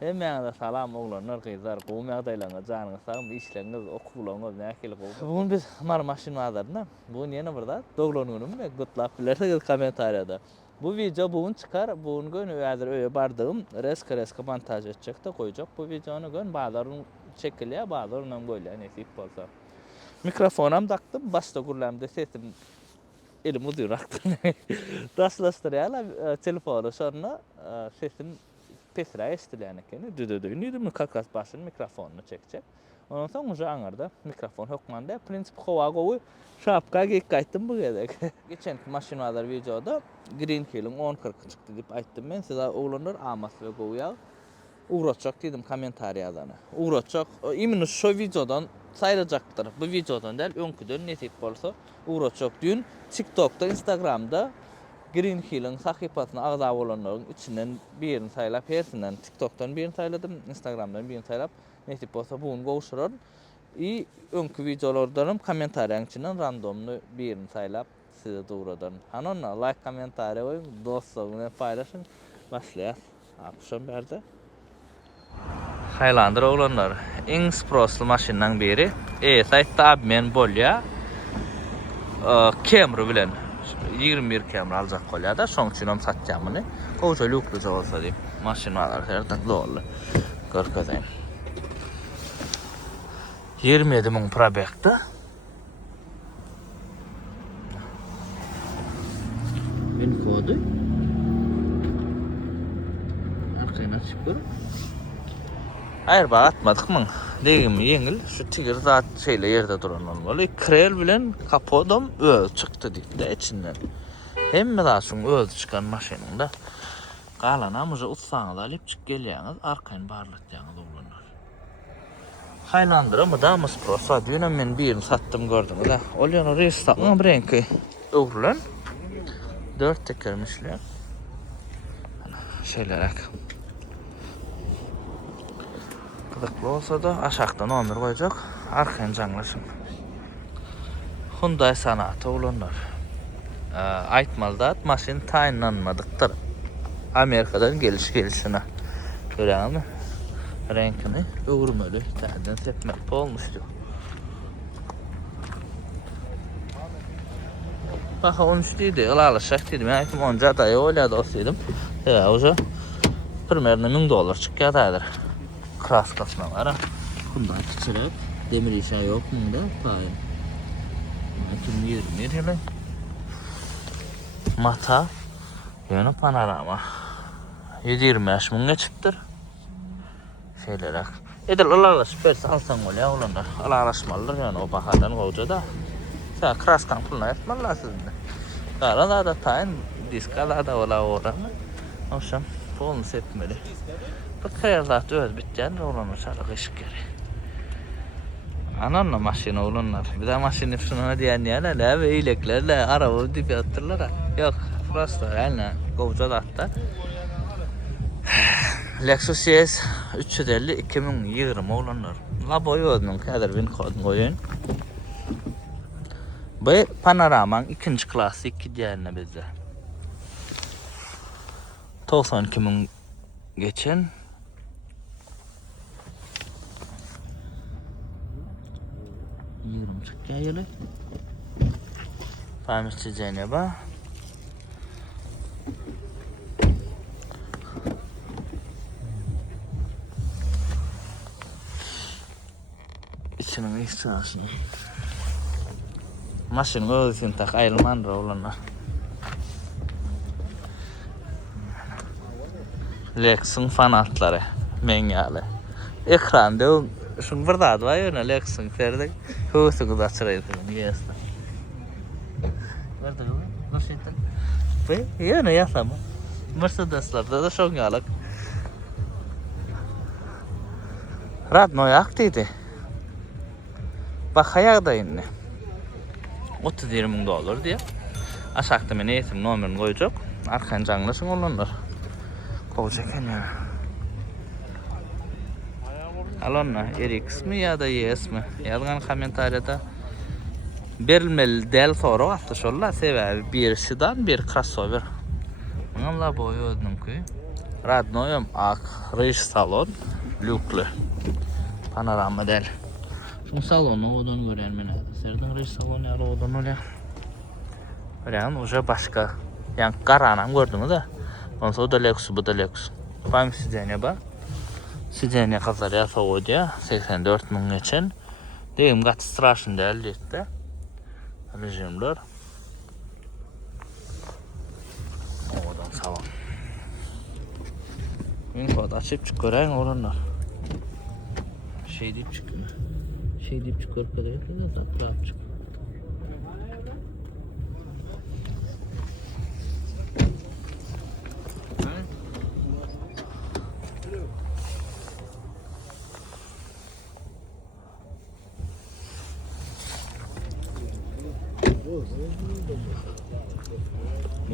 Hemen salam oğlanlar, kızlar, qoğum ýagdaýlaryňyza janyňyz sagym, işleriňiz, okularyňyz näkili gowy. Bugün biz mar maşyn wazarynda, bugün ýene bir zat doglanýanym we gutlap bilersiz kommentariýada. Bu video bugün çıkar, bugün gün häzir öýe bardygym reska montaj etjekde goýjak. Bu videony gün bazaryň çekilýär, bazaryňdan goýulýar, näsip bolsa. Mikrofonam taktım, başda gurlamda sesim elim udyraktır. Daşlaşdyrýarlar telefonu sonra sesim pesra estilýän eken. Düdüdüni kakas başyny mikrofonuny çekjek. Ondan soň uja aňarda mikrofon hökmanda prinsip howa gowy şapka giyip gaýtdym bu gedek. Geçenki maşyn wazar videoda Green Hill'in 10.40 çykdy diýip aýtdym men. Siz oglanlar amas we gowy uğraşacak dedim kommentariy ýazany. Uğraşacak. Imini şu videodan sayılacaktır. Bu videodan değil, önküden nesip bolsa uğraşacak. Dün TikTok'ta, Instagram'da Green Hill'in sahipasyna agza bolanlaryň içinden birini saýlap, hersinden TikTok'tan birini saýladym, Instagram'dan birini saýlap, nesip bolsa bugün gowuşurar. Önkü videolardan kommentariýaň içinden randomly birini saýlap size dowradan. Hanonna like kommentariýa goýun, dostlar bilen paýlaşyň. Başlaýar. Akşam berde. Highlander oglanlar, iň sprosly maşyndan biri E-Site'da abmen bolýar. Camera bilen 21 kamera aljak bolýar-da, şoň üçin hem satjamyny. Gowşa lukly bolsa diýip maşynalar herden dolly. Görkezem. 27 000 probekda. Win kody. Arkaýna açyp gör. Hayır bak atmadık mı? Degimi yengil şu tigir zat şeyle yerde duran olmalı. Krel bilen kapodum öz çıktı deyip de içinden. Hemme daha şun öz çıkan maşininde. Qalanamıza utsaňyz alyp çık gelýäňiz, arkaýyn barlatýaňyz oglanlar. Highlander'a mı da mı Pro'sa dünüm men birini sattım gördüm da. Ol ýana reýsatlyň birenki öwrülen 4 tekermişler. Şeýlerek. Kızıklı olsa da aşağıdan ömür koyacak, arkayn canlaşım. Hyundai Sonata olanlar. Aytmalda maşin taýinlanmadyktır. Amerikadan gelişine. Görýärmi? Renkini öwürmeli, täzeden sepmek bolmuşdy. Baha 13 diýdi, ýalaşak diýdim. Men aýtdym, onja da ýolýa dostydym. Oja primärne $1000 çykýardyr. Kraskasına var ha. Bundan küçülüp demir işe yok bunda. Tayin. 2020 yılı. Mata. Yani panorama. 7-25 bin geçiptir. Şeylerek. Edil alalaşıp verse alsan ol ya olanlar. Alalaşmalıdır yani o bahadan koca da. Sen kraskan puluna etmeliler sizinde. Kara da tayin. Diska da ola oranı. Akşam polunu setmeli. Bakayarlar öz bitýän olanlar sarık ışık geri. Ananla maşyna olanlar. Bir de maşyny şuna diýen ýa-la we ileklerle araba diýip ýatdyrlar. Yok, prosta ýa-la gowja datda. Lexus ES 350 2020 olanlar. Laboy özüniň häzir bin kodyny goýun. Bu panoramaň ikinji klasy 2 diýerine bizde. 92 000 geçen. Yürüm çık yayılı. Famişçi Zeynep'a. İçinin istirasını. Maşın özün tak ayrılmandır olanlar. Lexus'un fanatları. Menyalı. Ekranda şun bir zat var ýöne Lexus'un ferdik. Höwüsüňiz açyryýdy ýesde. Nerede bu? Nasıl ettin? Bu ýöne ýasama. Mercedes'larda da şoň ýalyk. Radno ýakdydy. Bak haýagda indi. $30-20 000 diýip. Aşağıda men esim nomerini goýjak. Arkaň jaňlaşyň olanlar. Gowjak ýa. Alonna RX mi ya da ES mi? Yazgan komentariyada berilmeli del soru atlı şolla sebebi bir sedan bir crossover. Bununla boyu özünümkü Radnoyum ak reis salon lüklü. Panoram model. Şu salonu odan gören mene. Serden reis salonu ya odan öyle. Yani уже başka. Yani karanam gördünüz de. Ondan sonra o da Lexus, bu da Lexus. Benim sidene bak. Sidene kadar yasa oydu ya. 84 bin geçen. Deyim kat straşın değil de. Rejimler. Odan salon. Info açıp çıkarayım oranlar. Şey deyip çıkıyor. Şey deyip çıkıyor kadar da zapla çık.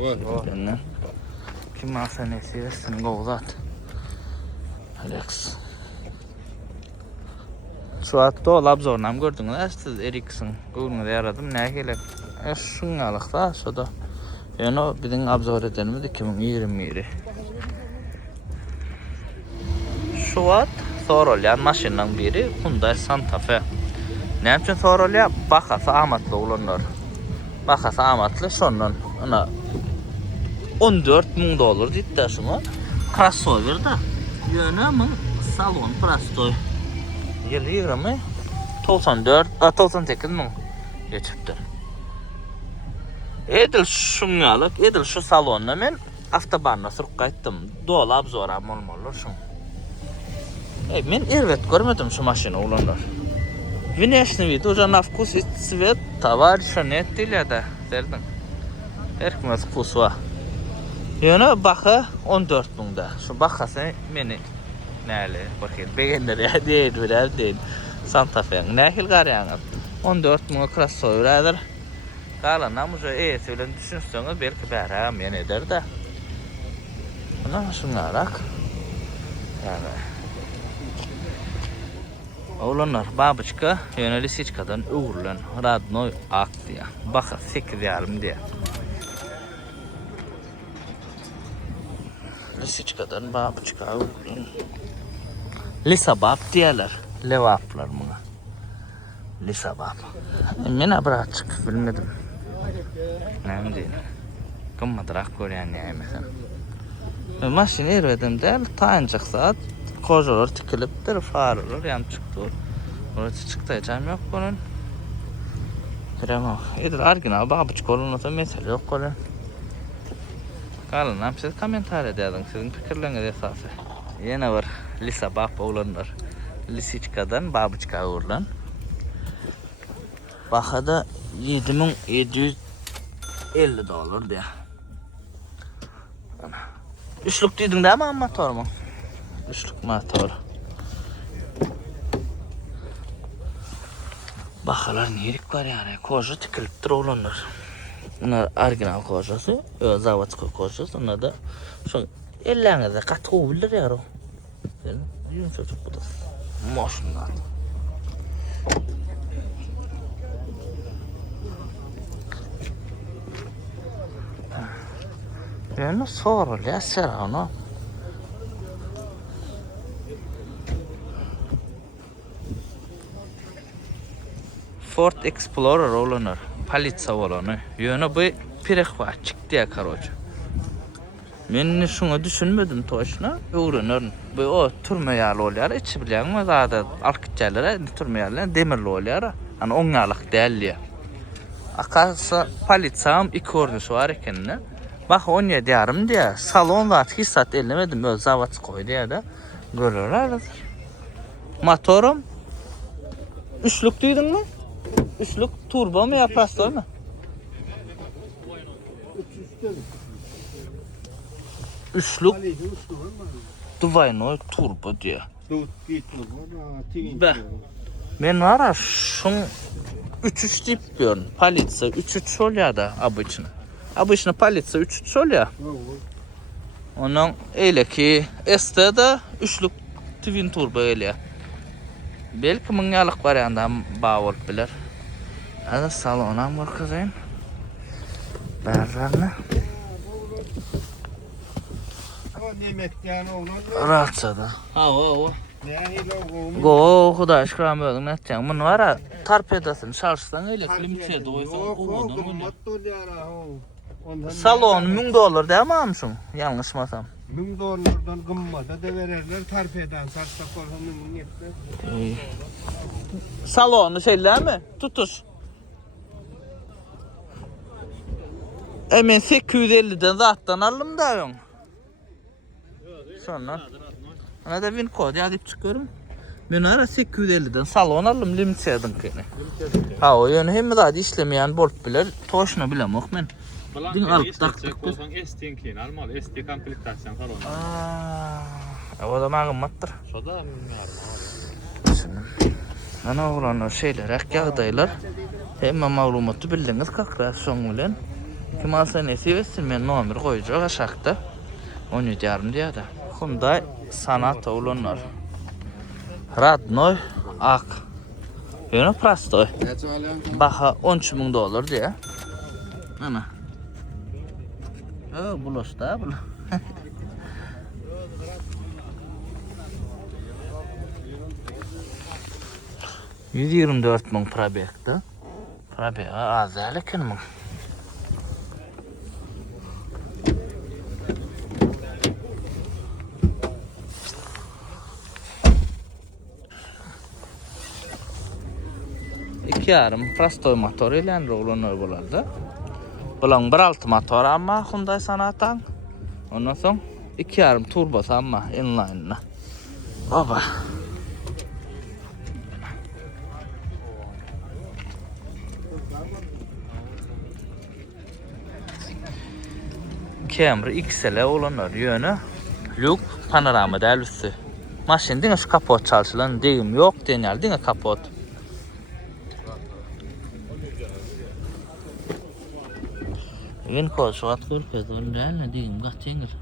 Var. Kim mahzenesi versin Govzat. Alex. Şu hatta o labzornam gördünüz. Siz Ericsson Google'da yaradım. Ne gerek? Şunu alık da şurada. Yani o bizim abzor edenimiz 2020. Şu at sorulyan maşından biri Hyundai Santa Fe. Ne için sorulya? Bakası amatlı olanlar. Bakası amatlı şondan ana 14 bin dolar iddiasını crossover da yönümün salon prastoy yılı 20 98 bin geçiptir. Edil şunyalık, edil şu salonla men avtobanna sürüp qaytdım. Dolu abzoram olmalı şun. Men ervet görmedim şu maşını olanlar. Внешний вид уже на вкус и цвет товарища нет dilede derdim. Herkes vkus var. Yani bakı 14 bunda. Şu bakası meni neli bakayım. Beğenleri değil birer değil. Santa Fe'nin nehil garyanır. 14 buna crossover eder. Kalanam уже söylen düşünseniz belki bərəm yani eder de. Buna şunlarak yani oğlanlar babuçka yöneli Lisichkadan uğurlan Radnoy ak diye. Bakın 8 yarım diye. Lisichkadan babuçka uğurlan. Lisabab diyorlar. Levaplar buna. Lisabab. Ben abratçık bilmedim. Ne diyeyim. Kımmadırak görüyen yani mesela. Maşını ervedim değil. Tancık saat. Kocalar tikiliptir, farlar yan çıktı. Orası çıktayacağım yok bunun. Krema. Edir argina babuçuk olunsa mesele yok onun. Kalın hem siz komentar edin. Sizin fikirleriniz esası. Yine var. Lisabab oğlanlar. Lisichkadan babuçka uğurlan. Bakada 7750 dolar diye. Üçlük dedin değil mi amatör mu? Üçlük motor. Bakalar niyelik var yani. Koca tikiliptir olanlar. Bunlar orijinal kocası. Zavatsko kocası. Onlar da şu ellerine de katı olabilir ya o. Yün çocuk bu da. Maşallah. Yani sorul ya Serrano. Ford Explorer olanır. Palitsa olanı. Yönü bu pirek var. Çıktı ya karocu. Ben şunu düşünmedim toşuna. Öğrenirim. Bu o turmayalı oluyor. İçi bilen mi? Zaten alkıtçalara turmayalı demirli oluyor. Hani onyalık değil ya. Akarsa palitsam iki ordusu var ikenine. Bak 17 yarım diye. Salon var. Hiç saat ellemedim. Böyle zavat koydu ya da. Görürler. Motorum. Üçlük duydun mu? Üçlük turbo mu yaparsa mı? Üçlük Двойной turbo diye. Ben var ya şun 3 deyip diyorum. Palitsa 3 oluyor da обычно. Обычно palitsa 3 oluyor. Onun öyle ki ST'de üçlük twin turbo öyle. Belki mınyalık var yandan bağ olup bilir. Hadi salona mı bakayım? Berlerine. emekleyen oğlan. Rahatsa da. o. Ne hile oğlum. Go Xuda şükran böldüm netcan. Bunu var ha torpedasını çalışsan öyle limçe doysan Yok, öyle. gımmat o diyara o. Ondan Salon $1000 değil mi amsun? Yanlışmasam. $1000'dan gımmada da verirler tarpeden sarsak olsa mümkün etti. Salonu şeyler mi? Tutuş. Hemen 850'den zaten aldım da yok. Sonra. Ana da bin kod yazıp çıkıyorum. Ben ara 850'den salon aldım limçedin kene. Ha o yönü hem de işlemeyen bolup biler. Toşunu bilem ok men. Din alıp taktık. Olsan ST'in ki normal ST komplektasyon falan. O da mağımattır. Şoda bilmiyorum abi. Ana oğlanlar şeyler, yağdaylar. Hemen mağlumatı bildiniz kakra son bilen. Kim alsa nesi versin men nomer koyacak aşağıda. 17 yarım diye de. Hyundai Sonata oğlanlar. Radnoy ak. Yine prostoy. Baha $13.000 diye. Ana. Bulos da bu. 124.000 probekti. Probek az lekin mi? İki yarım prostoy motor ile rollanır bularda. Bulan 1.6 motor ama Hyundai Sonata'nın. Ondan sonra 2 yarım turbosu ama inline'la. Baba. Camry XL olanlar yönü lük panorama delüsü. Maşin dine şu kapot çalışılan deyim yok denel dine kapot. Vinko şu at korkuz onu değil ne deyim kaç yengir.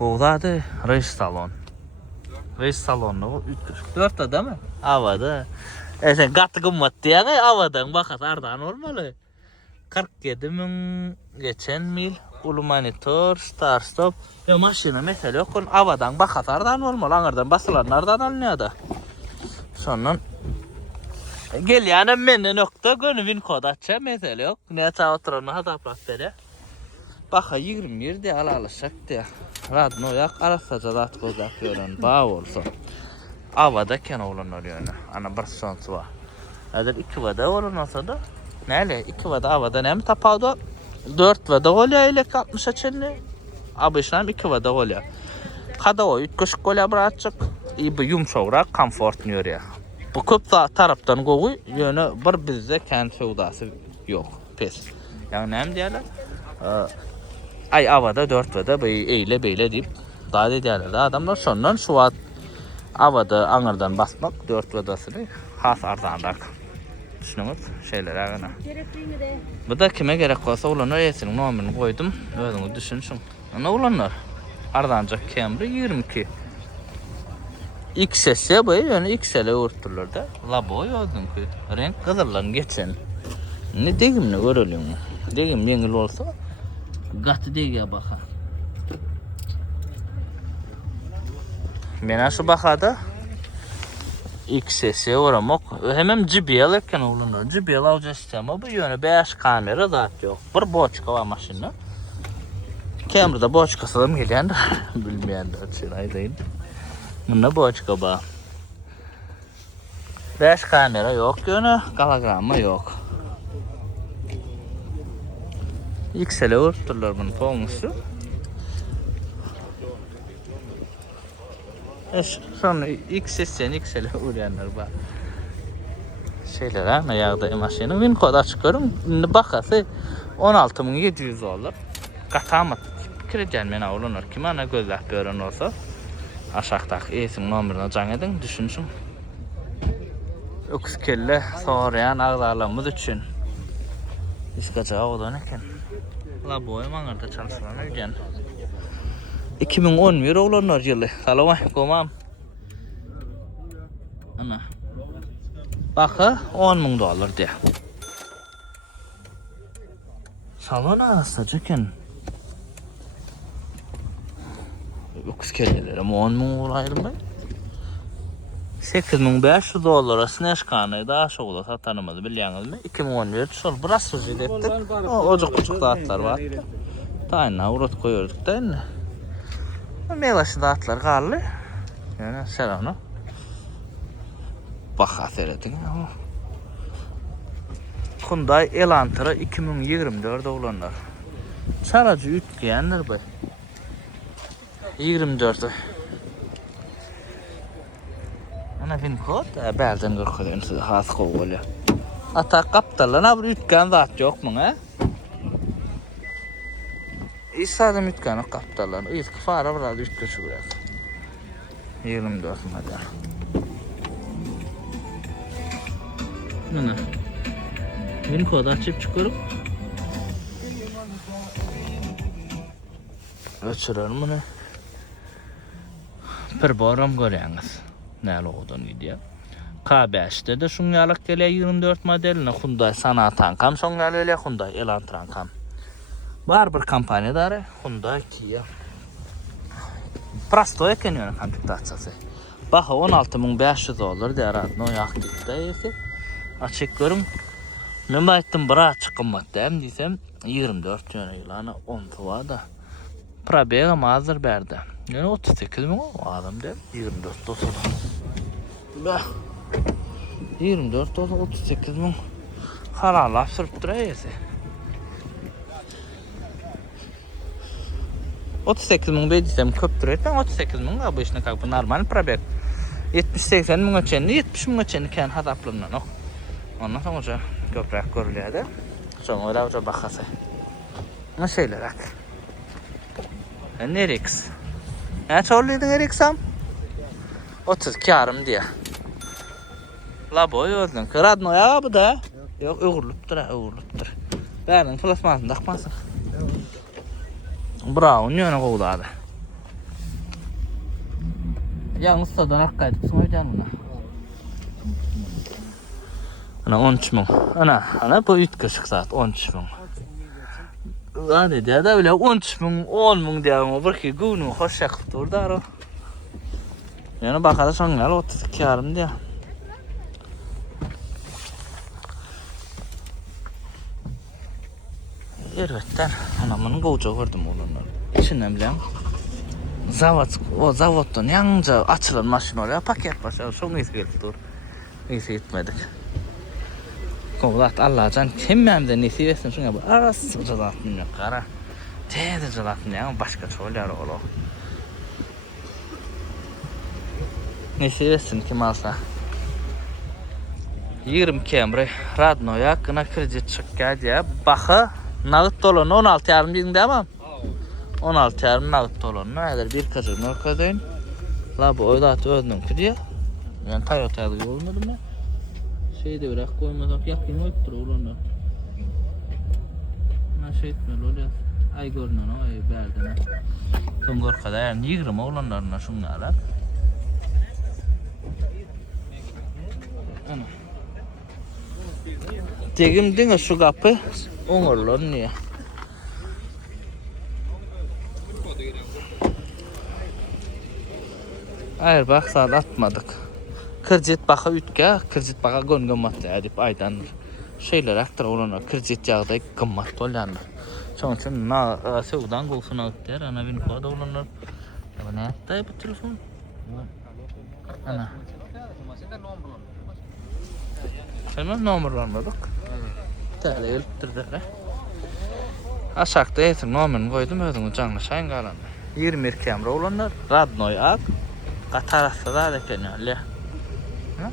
Oğladı reis salon. Reis salonu 344 değil mi? Havada. Sen katı kımmat diye havadan bakat ardan olmalı. 47.000 geçen mil. Ulu monitor, start stop. Ya maşina mesela yok. Havadan bakat ardan olmalı. Anardan basılanlardan alınıyor da. Sonra gel yani menne nokta gönüvin kod açacağım mesela yok. Ne çağ oturanı hadaplat beri. Baka 21 diye alışacak diye. Radno yak arasaca rat koz yapıyorum. Bağ olsun. Avada ken oğlanlar yani. Ana bir sonsu var. Eğer 2 vada olan olsa da neyle 2 vada avada ne mi tapavda 4 vada oluyor ile 60 açılıyor. Abişlerim 2 vada oluyor. Kada o 3 kuşuk oluyor bırakacak. İyi bir yumuşak komfort nıyor ya. Bu köp taraftan koğuy yani bir bizde kendi sevdası yok. Pes. Yani ne diyorlar? Ay avada 4 vada eyle beyle deyip daha da diyorlar da adamlar sondan şu an avada anırdan basmak 4 vadasını has arzandak. Düşünümüz şeyler ağına. Bu da kime gerek olsa olanlar yesin numarini koydum. Özünü düşünsün. Ne olanlar? Ardancak Camry 22. XS bu yani XL'e örtülür de. Labo yazdım ki. Renk kızırlan geçen. Ne diyeyim ne görelim mi? Diyeyim yengil olsa. Gatı diye bakar. Mena şu bakada XS'ye uğramak. Hemen GBL alırken oğlunlar. GBL avcı sistemi bu yönü 5 kamera da yok. Bir boçka var maşında. Camry'da boçkası da mı gelen de bilmeyen de çiray değil. Bunda boçka var. 5 kamera yok yönü. Kalagramma yok. XL'e vurturlar bunu olmuştu. Sonra XS'den XL'e uğrayanlar var. Şeyler ha, yağda maşını. Win kod açıkıyorum. Bakası 16.700 olur. Katamat kireceğim mena olunur. Kime ana gözlük gören olsa aşağıdaki isim numarına can edin, düşünsün. Öküz kelle soğrayan ağlarlarımız için. İskacağı odan eken. La boyum anırda çalışılan ögen. 2011 olanlar yılı. Salam komam. Ana. Bakı $10.000 diye. Salon arası çekin. Yoks kelleler ama 10 bin uğur ayrılmay. 8500 dolara Sneshkan'ı daha şoğla satanımızı biliyorsunuz mu? 2014 sol biraz sözü ettik. Ocak buçuk dağıtlar var. Tayına uğrat koyuyorduk değil mi? Meylaşı dağıtlar karlı. Yani selamını. Baka seyredin. Hyundai Elantra 2024 olanlar. Çaracı ütgeyenler bu. 24'ü. Ana fin kod berden görkeden size has kovulya. Ata kaptalana bir ütgen zat yok mu he? İsadım ütkeni kaptalana. İlk fara biraz ütke şu biraz. 24 model. Mana. Fin kod açıp çıkarıp. Öçürürüm bunu. Bir boram görəňiz. Näle odan idi. K5'te de şunyalık gele 24 modeline Hyundai Sonata kam şongal öyle Hyundai Elantra kam. Var bir kompaniyada Hyundai Kia. Prosto eken yani komplektasyası. Baha 16500 dolar diýär no ýakdykda ýese. Açık görüm. Men baytdım bir açık kymmat dem diýsem 24 ýöne ýylana 10 tuwada. Probega mazır berdi. Yani 38 mi o adam der 24 dolar. Bah. 24 dolar 38 mi? Halala sürüp durayese. 38 min beydisem köp duretmen 38 min обычно как бы нормальный пробег. 70-80 min ölçenli 70 min ölçenli kan hesaplanılan o. Ondan sonra köprek görülüyordu. Sonra öyle bakası. Ne şeyler ak. Nerix. Ne çorluydun Nerix'am? 32 yarım diye. La boy özlün. Kıradın o ya bu da. Yok uğurluptur ha uğurluptur. Beğenin plasmasını takmasın. Bravo yöne kovuladı. Yalnız sadan akkaydık sonra canına. Ana 13 min. Ana bu 3 kaşık saat 13 min. Hadi diye de öyle 13 min 10 min diye ama bir ki günü hoş yakıp durdu ara. Yani bakalım sonra 32 yarım diye. Elbette anamın koca gördüm olanları. İçinden bilen zavoddan yanca açılan maşin oraya paket başlar. Şunu iyisi gelip dur. İyisi gitmedik. Kovlat Allah can kemmemden iyisi versin şuna bu. Arası cılatın yok kara. Teyze cılatın ya başka çoğular olur. Neyse versin kim alsa. 20 Camry Radno'ya kına kredi çıkıyor diye bakı nağıt dolan 16 yarım bilin demem. 16 yarım nağıt dolan. Nedir bir kaçır norkadayın. La bu oylat öldüm ki diye. Yani Toyota'ya da olmadım ben. Şeyde bırak koymasak yakın oyup durur onlar. Ne şey etmeli oluyor. Ay görünen o ay berdine. Son korkada yani 20 olanlarına şunlara. Ana. Degim dine şu kapı oğurlar niye? Hayır bak saat atmadık. Kırcıt baka ütke, kırcıt baka gön gımmatlı edip aydanır. Şeyler aktar olanlar kırcıt yağda gımmatlı olanlar. Çoğun için sevdan golfuna ağıttır. Ana bin koda olanlar. Ya ne yaptı bu telefon? Ana. Hemen numaralanmadık. Tele elittirdiler. Aşağıda eğitim numaranı koydum özümü canlı şahin kalan. 20 Camry olanlar Radno'yu ak. Katarası da dekeniyor. Ha?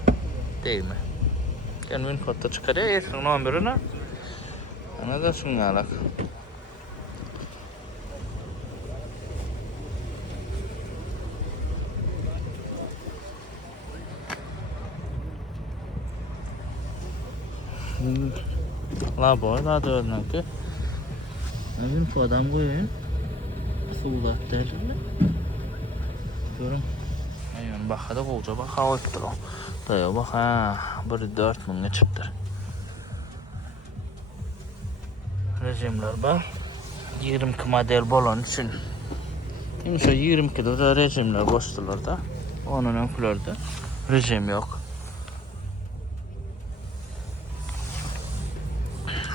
Değil mi? Kendin kodda çıkarıyor eğitim numaranı. Ana da şunu alak. La boy la dönnek ki. Benim bu adam koyayım. Suudat derler. Görün. Ayın bakada koca bak hava ettir o. Daya bak ha. Biri 4 bin çıktır. rejimler var. 22 model bolan için. Şimdi şu 22'de de rejimler koştular da. Onun önklerde rejim yok.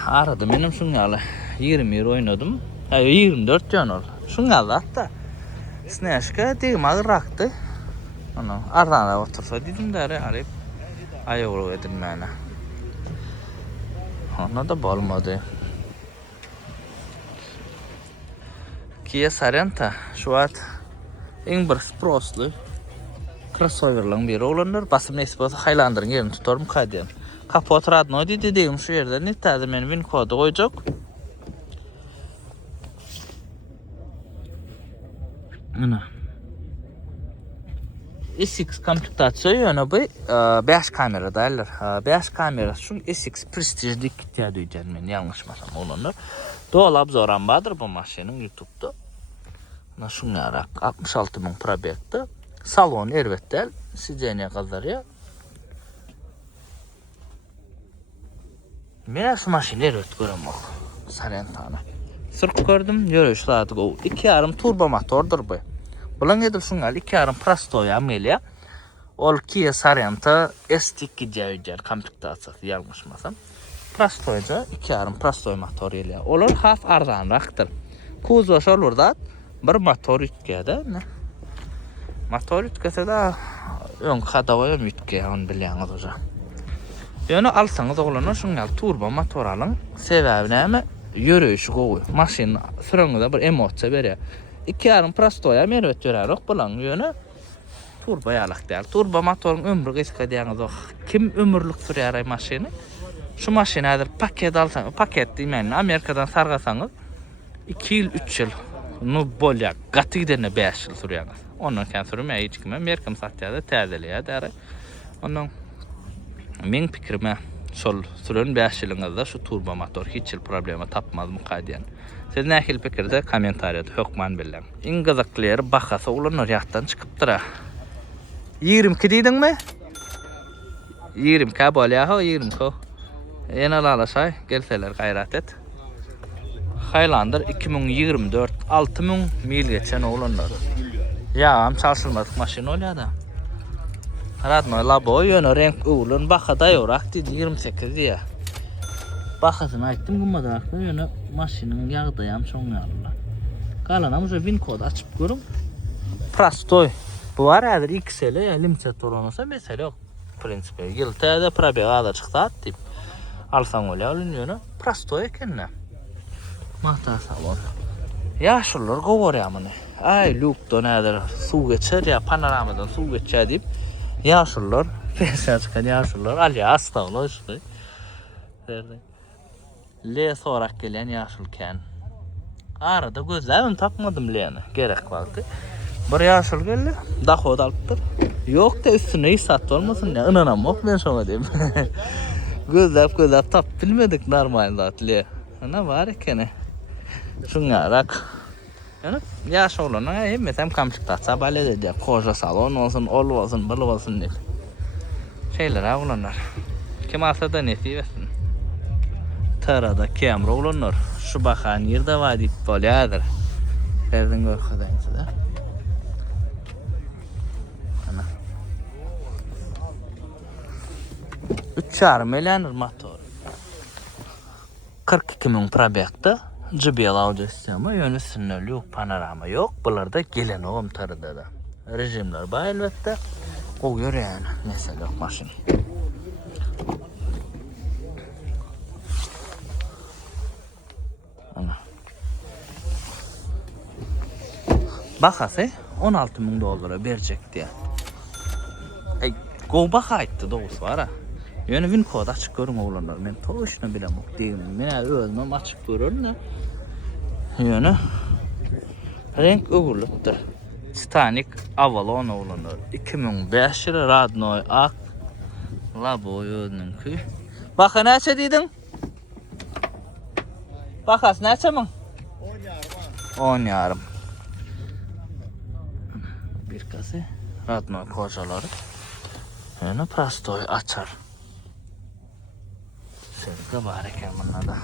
Aradım benim şunlarla 20 euro oynadım. 24 can oldu. Şunlarla hatta Sneşka deyim ağıraktı. Onu ardana otursa dedim de arayıp ayığı edim bana. Ona da bolmadı. Kia Sorento şu an en bir sproslu crossover'ın biri olanlar basım nesbeti Highlander'ın yerini tutarım kaydiyen. Kapot radno dediğim şu yerde ne tadı benim win kodu koyacak. Ana. SX komplektasyon yönü bu 5 kamera derler. 5 kamera şu SX Prestige dikkat edeceğim ben yanlışmasam olanlar. Doğal abzoran vardır bu maşinin YouTube'da. Şunlara 66.000 probekti. Salon ervettel sizce kadar ya. Ben şu maşini ervet görüyorum. Sorenta'na. Sırf gördüm yürüyüş saati o 2.5 turbo motordur bu. Bulan edip şunlar 2.5 Presto'ya ameliya. Ol Kia Sorento S2 cevher komplektasyonu yanlışmasam. Presto'ya 2.5 Presto motor ile. Olur haf arzanraktır. Kuzoş olur da bir motor yütkede ne? Motor yütkese de ön kadavaya yütke onu biliyorsunuz hocam. Yani alsanız oğlanlar şunlar turbo motor alın. Sebebi ne? Yürüyüşü koyu. Maşin sürüngüde bir emotsa veriyor. 2.5 Presto'ya mervet yürürük bulan yönü turbo yalak değil. Turbo motorun ömrü kıska diyorsunuz o. Kim ömürlük sürüyor maşini? Şu maşinadır paket alsanız, paket demeyin Amerika'dan sargasanız 2 yıl 3 yıl nu bolya katı gidene 5 yıl sürüyorsunuz. Ondan kendi sürmeye hiç kime Amerika'm satıyada tezeliye der. Ondan men fikrime sol sürün 5 yılınızda şu turbo motor hiç yıl problema tapmaz mı kaydiyen. Siz ne hil fikirde komentariyada hükman bilin. En gızıklıları bakası ulan orayaktan çıkıptır ha. 22 deydin mi? 20 bolya ha 20 ko. En alaşay gelseler gayret et. Highlander 2024 6000 mil geçen oğlanlar. Ya am çalışılmadık maşin oluyor da. Radno labo yönü renk uğulun bakada yorak dedi 28 diye. Bakasını açtım kumada aklı yönü maşinin yağdayam şonlarla. Kalanam şu win kod açıp görüm. Prastoy. Bu var ya XL limset olmasa mesele yok. Prinsipe yılda probega da çıktı attım. Alsan öyle alınıyor. Prastoy ekenle. Mahta salon. Yaşlılar kovuyor mı? Ay lukta nedir? Su geçer ya panoramadan su geçer deyip yaşlılar pensiyon çıkan yaşlılar Ali hasta olur işte. Le sorak gelen yaşlıken. Arada gözlerim takmadım Le'ni. Gerek vardı. Bir yaşlı geldi. Daha da alttır. Yok da üstüne hiç sattı olmasın ya. İnanam yok ben şuna diyeyim. Gözlep tap bilmedik normal Le. Ne var ki? Şungarak. Yani yaş olana hem komplektasyon balede koca salon olsun, ol olsun, bal olsun diye. Şeyler avlanlar. Kim alsa da nesibesin. Tarada kamera olanlar. Şu bakan yerde var deyip bolyadır. Nereden görkadayınız da. Ana. 3.5 milyon motor. 42.000 probekti. JBL audio sistemi yönü sinyali yok, panorama yok. Bunlarda gelen oğum tarıda da. Rejimler var elbette. Koyuyor yani. Mesela yok maşin. Ana. Bakası 16.000 dolara verecek diye. Go bakaydı doğrusu var ha. Yönü win kod açık görüm oğlanlar. Ben toşuna bile mok değilim. Ben özmem açık görürüm da. Yönü renk uğurluktur. Titanic Avalon oğlanlar. 2005 yılı Radnoy Ak Labo yönünki. Bakın neçe deydin? Bakas neçe mi? 10.5. Bir kası Radnoy kocaları. Yönü Prastoy açar. Sevgi var eken bunlar da.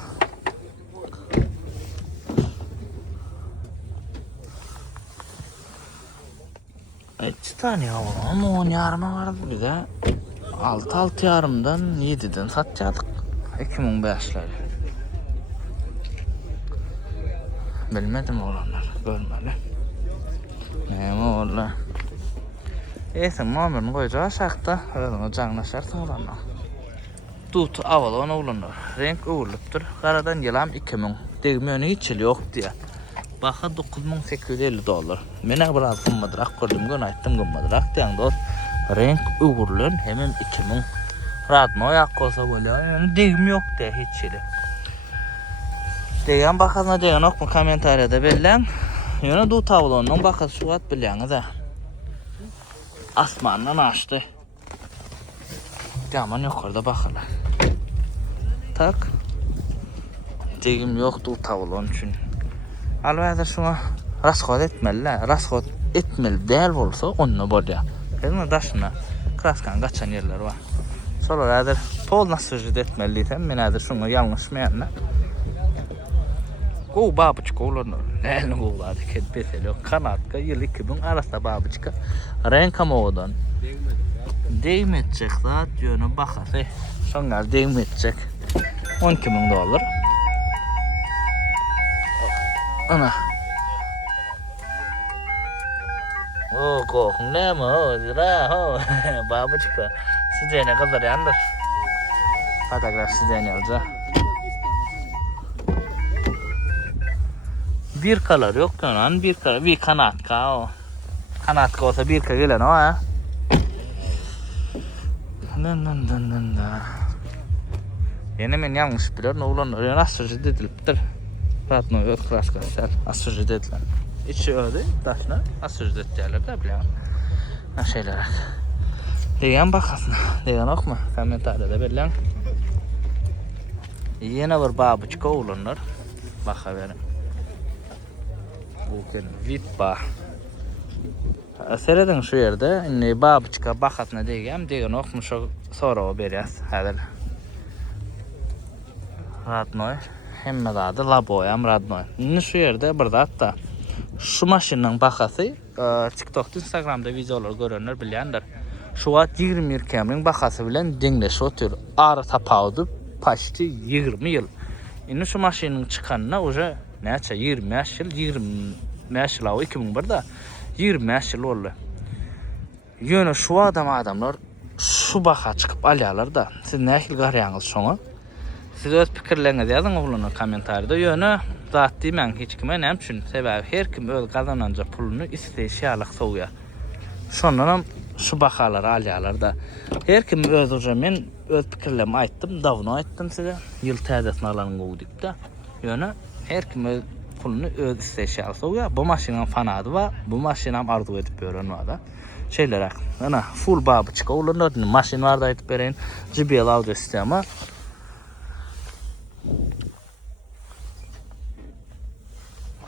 2 tane yavrum 10 yarıma vardı bir de 6 yarımdan 7'den satacaktık 2005'leri. Bilmedim oğlanlar görmeli. Neyme oğlan. Esin numarini koyacağı aşağıda öyle canlaşarsın oğlanlar. Dut avalon oğlanlar. Renk uğurluptur. Karadan yılam 2000. Degmiyonu hiç yok diye. Baxa $9850. Mene biraz gımmadırak gördüm gün ayttım gımmadırak diyen dost. Renk uğurlun hemen 2000. Radno yak olsa böyle yani degmi yok diye hiç ili. Degen bakasına degen ok mu komentariyada belirlen. Yine dut avalonun bakası şu at bilyaniz ha. Asmandan açtı. Yaman yukarıda bakırlar. Tak. Degim yoktu tavulun için. Albayda şuna rasxod etmeliler. Rasxod etmeli değil olsa onunla bolya. Kelime daşına kraskan kaçan yerler var. Sonra eğer polna sürücü etmeliysen men eğer şuna yanlışmayanlar. Go babuçka olanlar. Elini kovladı ketbeseli. Kanatka yıl 2000 arasında babuçka. Renka moğdan. Değmeyecek zat yönü bakası. Sonra değmeyecek. $12,000. Ana. O kokun ne mi o? Zira o. Babuçka. Size ne kadar yandır? Fotoğraf size ne alacak? Bir kalar yok yani bir kalar. Bir kanatka o. Kanatka olsa bir kalar gelen o ha. Dın. Yine men yanlış bilir. Ne olan öyle asırcı dediliptir. Radno yok kraskaslar. Asırcı dedilen. İçi öyle daşına asırcı dediler de bilen. Şeyler. Degen bakasına. Degen okma. Komentarda belirlen. Yine bir babuçka oğlanlar. Baka verin. Bu kelim vitba. Seyredin şu yerde babuçka bakatına degen okmuş sonra o beriyaz. Hadi. Radnoy. Hemme adı Laboyam Radnoy. Şu yerde burada hatta şu maşının bakası TikTok'ta Instagram'da videolar görenler bilyenler. Şu an 20 kemrin bakası bilen dengleş otur. Ağrı tapavdı paştı 20 yıl. Şimdi şu maşının çıkanına oca neçe 20 yıl 25 yıl o 2001'de 25 yıl oldu. Yönü şu adamlar şu baka çıkıp alyalar da siz ne yıl garyanız şuna? Siz öz pikirlerinizi yazın oğlunun komentarda. Yönü zat men hiç kime nem üçün sebebi her kim öz kazananca pulunu isteyşiyalık soğuya. Sonradan şu bakalar alyalar da her kim öz hoca men öz pikirlerimi ayttım, davno ayttım size. Yıl tədesini alanın qoğu deyip de. Yönü her kim öz pulunu öz isteyşiyalık soğuya. Bu maşinin fanadı var, bu maşinam arzu edip öğreniyor da. Şeyler ana full babuçka oğlunun maşin var da aytıp verin. JBL audio sistemi.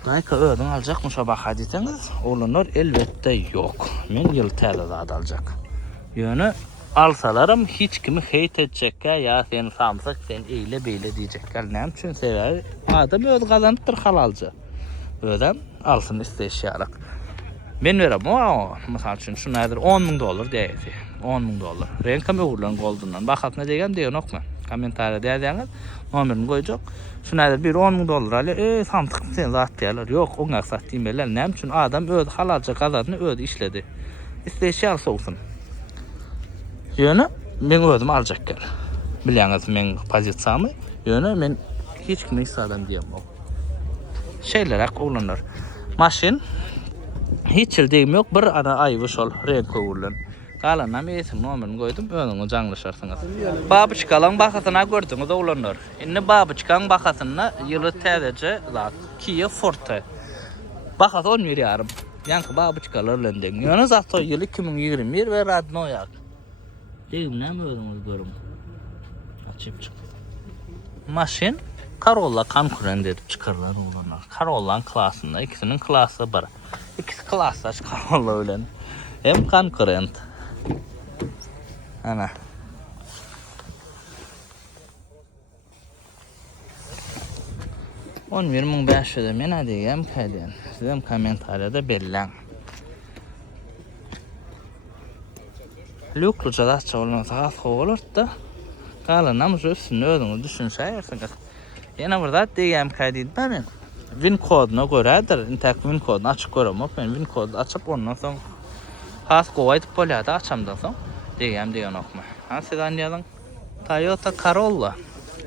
Nayka ödün alacakmış o baka deyseniz, oğlanlar elbette yok. Men yıl tədədə alacak. Yönü alsalarım hiç kimi heyt edecek ya sen samsak sen eyle beyle diyecekler. Ne için sever? Adam öd kazanıptır halalca. Ödem alsın isteyşiyarak. Ben verem o misal için şu nedir $10,000 deyəsi. $10,000. Renkam uğurlan goldundan. Bakatına degen okma. Komentarda deyəseniz numarini koyacak. Şu nedir bir $10,000 ali samsak sen zat deyələr. Yok ona satayım beler. Ne için adam öd halalca kazanını öd işledi. İsteyşiyal soğusun. Yönü men özüm alacak gel. Bilýäňiz men pozisiýamy. Yönü men hiç kime adam diýemem. Şeyler oğlanlar. Maşin hiç ildegim yok. Bir ana ayvy şol renk uğurlan. Galanam esim numaryny koydum. Önüňe jaňlaşarsyňyz. Babuçkalan bakasyna gördüňiz oğlanlar. Indi babuçkan bakasyna ýyly täzece zat Kia Forte. Bakasy 10 ýarym. Ýanky babuçkalar bilen deň. Ýöne zat ýyly 2021 we Radno ýak. Degim näme özüňiz görün. Açyp çyk. Maşin Corolla konkurent edip çıkarlar oğlanlar. Corolla'nın klasında ikisinin klası bir. İkisi klasdaş Corolla bilen. Hem konkurent. Ana. $11,500 men adegem kaden. Sizem komentarda belläň. Lükluca da açık olmasa hasıl olur da. Kalanam şu üstünü özünüz düşünsəyirsiniz. Yine burada diyem kaydıydı ben. Win koduna göredir. İntek win kodunu açık göremem. Ben win kodu açıp ondan sonra has koyup polada açamdan sonra diyem diyen okuma. Ha siz anlayalım. Toyota Corolla.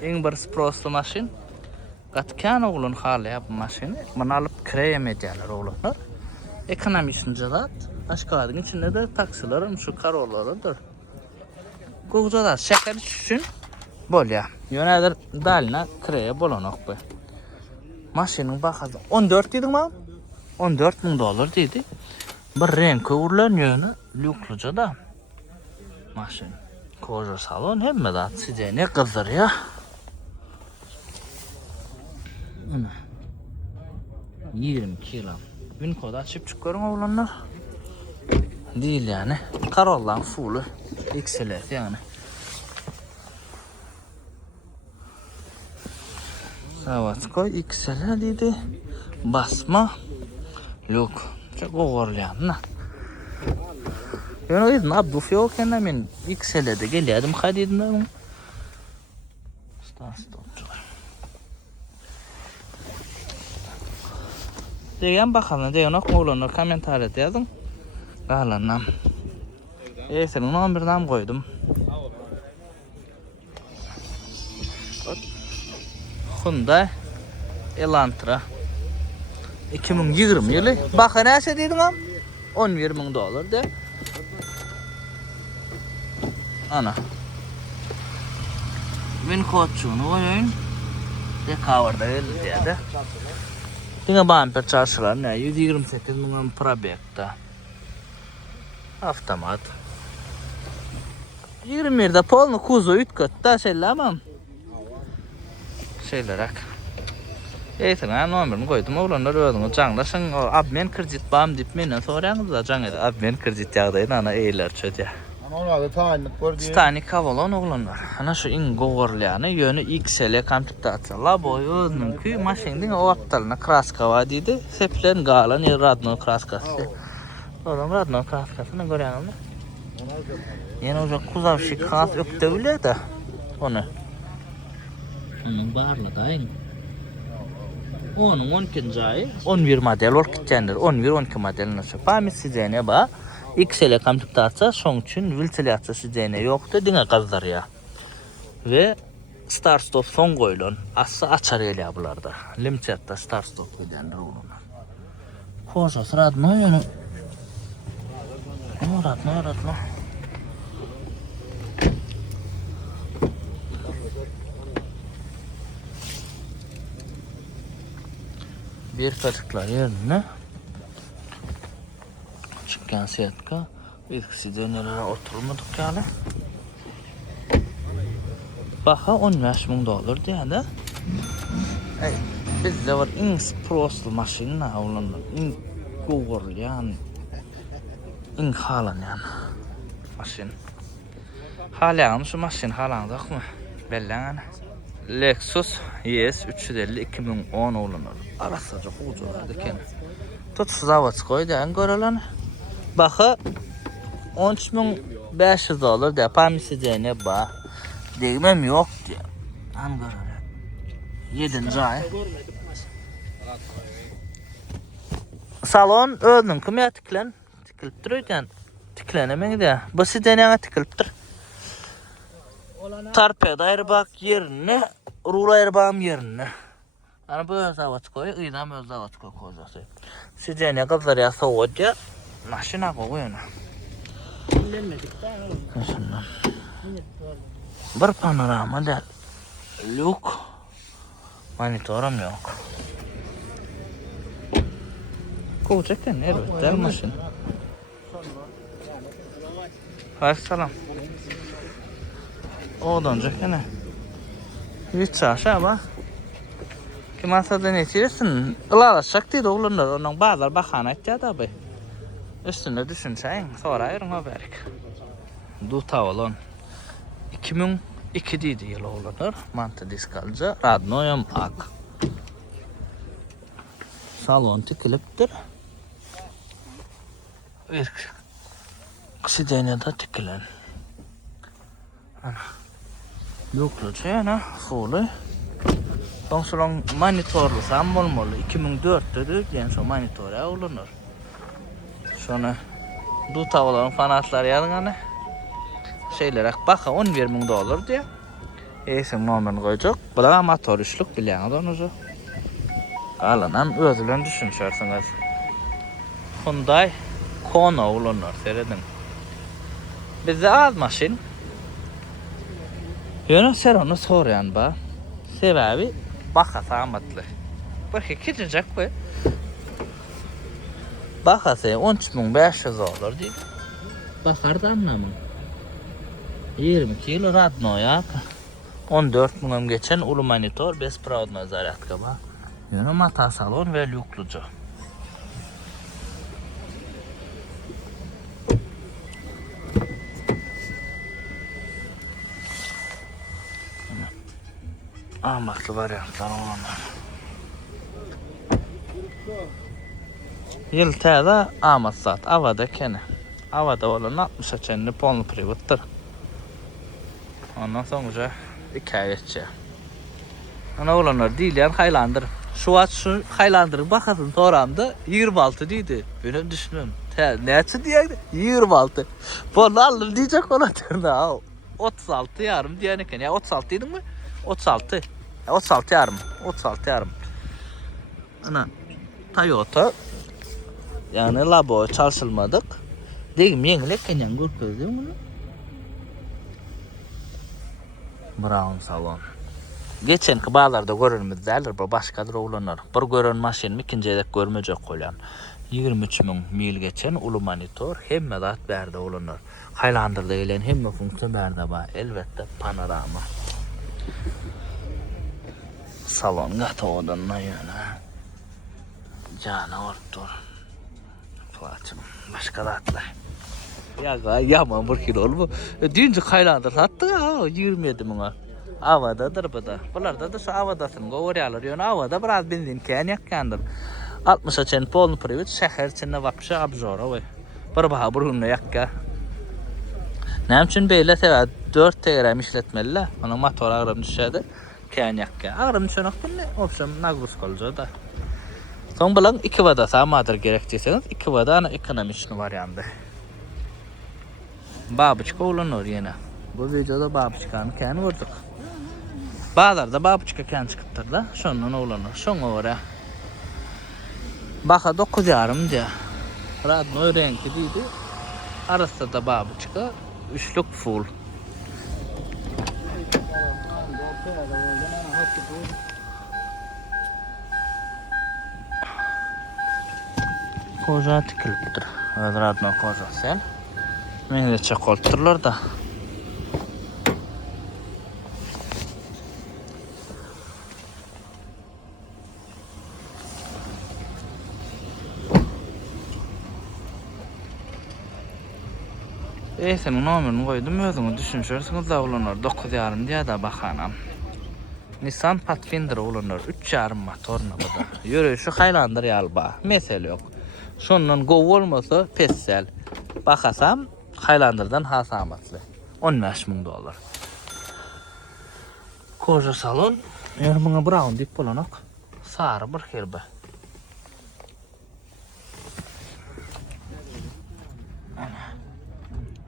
En bir proslu maşin. Katkan oğlun hali bu maşini. Bunu alıp kiraya medyalar oğlunlar. Ekonomisini zat. Aşkadın içinde de taksilerin şu Corolla'larıdır. Kuğucalar şeker için bol ya. Yönedir dalına kiraya bolanak bu. Maşinin bakası 14 dedim mi? 14.000 dolar dedi. Bir renk uğurlan yönü lükluca da maşin. Koca salon hem de size ne kızdır ya. Ana. 20 kilo. Win kodu açıp çıkıyorum oğlanlar. Değil yani. Corolla'nın full'u. XLS yani. Savatkoy XL dedi. Basma. Yok. Çok oğurlayan. Yani o yüzden abduf yokken ben XL'de geliyordum. Hadidin de. Stopçular. Deyen bakalım. Deyen oğlanlar komentarı yazın. Kalanam. Senin 11'den koydum. Hyundai Elantra 2020 yılı. Bakın neyse dedim am. 11.000 dolar de. Ana. Win kodçunu koyun. De cover'da verildi ya da. Dine bumper çarşılar ne? 128.000 probekta. Avtomat. 20'de polnu kuzu 3 katta sellemem. Şeylerak. Eysen ben numaranı koydum. Oğlanlar ödünü canlasın. Abmen kredit bam dip menen soranız da can edi. Abmen kredit yağdayın ana eyler çöt ya. Ana da taanlık var diye. Stanik havalon oğlanlar. Ana şu in goğurlayanı yönü XL komplektatsiya. La boy özünün ki maşindin o aptalına kraska var dedi. Seplen galan Radno kraskası. Oğlum Radno kraskasını görüyorsun mu? Yine ocak kuzavşik kas öpte bile de onu. Onun bağırla dayın. Onun 12. ayı 11 model var kitkendir. 11-12 modelini şu. Pamit sizene ba. XL komplektatsiya şoň üçin viltilatsiya sizene yoktu. Dine kazlar ya. Ve start stop son koyulun. Assa açar ele bularda. Limited start stop gidendir oğlum. Koza sırat ne yönü? Ne yarat. Bir katıklar yerine çıkan siyatka ilkisi dönerlere oturmadık yani. Baka 15.000 dolar diye de. Bizde var en proslu maşin avlanlar. En Google yani. En halan yani. Maşin. Halan şu maşin halan da mı? Belli yani. Lexus ES 350 2010 olanlar. Arasacak uculardı kendi. Tut zavat koydu en görülen. Bakı 13.500 dolar diye pamisiyene ba. Değmem yok diye. En görülen. 7. ay. Salon öldün kim ya tiklen? Tikilip duruyor yani. Tiklenemeyin diye. Basit deneyene tikilip dur. Tarpeda airbag yerine, rul airbag'ım yerine. Yani bu zavat koy, ıydam öz zavat koy kozası. Sizce kızlar ya soğuk ya, maşina koyuyor. Kullanmadık da. Bir panorama del. Yok. Monitorum yok. Kovacaklar ne evet del maşin. Aleykümselam. Odan önceki ne? Hiç aşağı bak. Kim asadan yetirirsin? Ilalaşacak dedi oğlunlar. Onun bazıları bakana edeceği tabi. Üstüne düşünsen sonra ayırın haberik. Duta olan. 2002 dedi yıl oğlunlar. Mantı diskalca. Radnoyam ak. Salon tikiliptir. Bir kısidene de tikilen. Yokluca yana full. Soňşulan monitorlu sam bolmaly. 2004'de diýen şo monitora ulanır. Şonu duta bolan fanatlary ýalňany şeylerek baka $11.000 diye. Esim nomerini koyacak. Bu da amatör işlik bilen onu. Alınan özülen düşünürsünüz. Hyundai Kona ulanır seyredin. Bizde az maşin. Yöne ser onu sorayan ba. Sebebi bakası amatlı. Bakı kitecek bu. Bakası $13.500 değil. Bakar da anlamın. 22 yıl radno ya. 14 milyon geçen ulu monitor 5 proud nazaretka ba. Yönü mata salon ve lüklucu. Amaklı varyantlar olanlar. Yıl tədə amat saat. Avada kene. Avada olan 60 çenli polnu privattır. Ondan sonra hikayetçi. Ana olanlar diýilýär Highlander. Şu Highlander bakasın toramda 26 diýdi. Benim düşünüm. Näçe diýädi? 26. Bunu alır diýjek ola tırna. 36 yarım diýen eken. Ya 36 diýdin mi? 36. 36 yarım. 36 yarım. Ana Toyota. Yani labo çalışılmadık. Degim yeňilek kenýän görkezdi bunu. Brown salon. Geçenki bağlarda görülmedi derler, bu başkadır oğlanlar. Bir görün maşinimi ikinci edek görmeyecek koyan. 23.000 mil geçen ulu monitor hemme dat berdi oğlanlar. Highlander'da gelen hemme funksiyon berdi ba. Elbette panorama. Salon gata odanına yana. Cana ortur. Plaçım. Başka da atlar. Ya yaman bir kilo olma. Dünkü Highlander sattı ya 27 miňe. Avadadır bu da. Bularda da şu avadasını gowarýarlar. Ýöne avada biraz benzin kän ýakkandyr. 60 çen polny privet şäher içinde wapşa abjora we. Bir baha burunna ýakka. Näme üçin beýle täwä 4 tegrem işletmeliler. Ona motor agrym düşýärdi. Kän ýakka. Agrym çönekde opsiyon nagrusk bolýar da. Soň bilen 2 wada samadyr gerek diýseňiz 2 wada ekonomik varianty. Babuçka ulanır yine. Bu videoda babuçkanı kən gördük. Bazarda babuçka kən çıkıptır da. Şondan ulanır. Şoňa görä. Baka 9,5 diye. Radno renkli diýdi. Arasında da babuçka. Üçlük full. Koca tikilipdir. Radno koca sen. Meni de çakoltturlar da. Senin nomerini koydum, özüňiz düşünşersiniz da ulanır. 9,5 diýär da bakanam. Nissan Pathfinder ulanır. 3,5 motorna bu da. Ýürüşi Highlander ýalba. Mesele yok. Şondan go bolmasa pessel. Bakasam Highlander'dan hasamatlı. $15.000. Koca salon. Ýermiňe brown dip bolanak. Sary bir herbe.